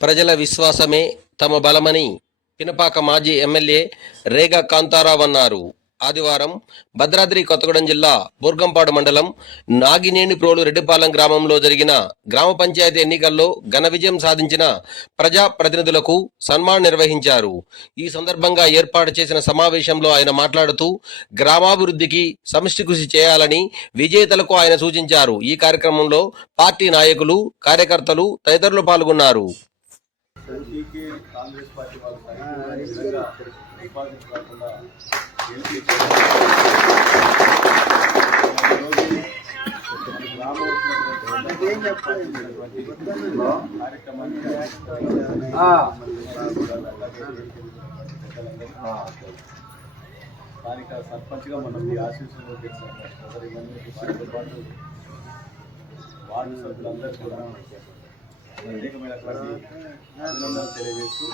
ప్రజల విశ్వాసమే తమ బలమని పినపాక మాజీ ఎమ్మెల్యే రేగా కాంతారావు అన్నారు. ఆదివారం భద్రాద్రి కొత్తగూడెం జిల్లా బూర్గంపాడు మండలం నాగినేనిప్రోలు రెడ్డిపాలెం గ్రామంలో జరిగిన గ్రామ పంచాయతీ ఎన్నికల్లో ఘన విజయం సాధించిన ప్రజా ప్రతినిధులకు సన్మానం నిర్వహించారు. ఈ సందర్భంగా ఏర్పాటు చేసిన సమావేశంలో ఆయన మాట్లాడుతూ గ్రామాభివృద్ధికి సమిష్టి కృషి చేయాలని విజేతలకు ఆయన సూచించారు. ఈ కార్యక్రమంలో పార్టీ నాయకులు, కార్యకర్తలు తదితరులు పాల్గొన్నారు. కాంగ్రెస్ పార్టీ వాళ్ళు డిపాజిట్ కాకుండా కార్యక్రమాన్ని స్థానిక సర్పంచ్గా మనం ఈ ఆశీస్సులు గెలిచారు. ఇవన్నీ పాటు వార్డు సభ్యులందరూ కూడా ప్రత్యేకమైనటువంటి అభినందనలు తెలియజేస్తూ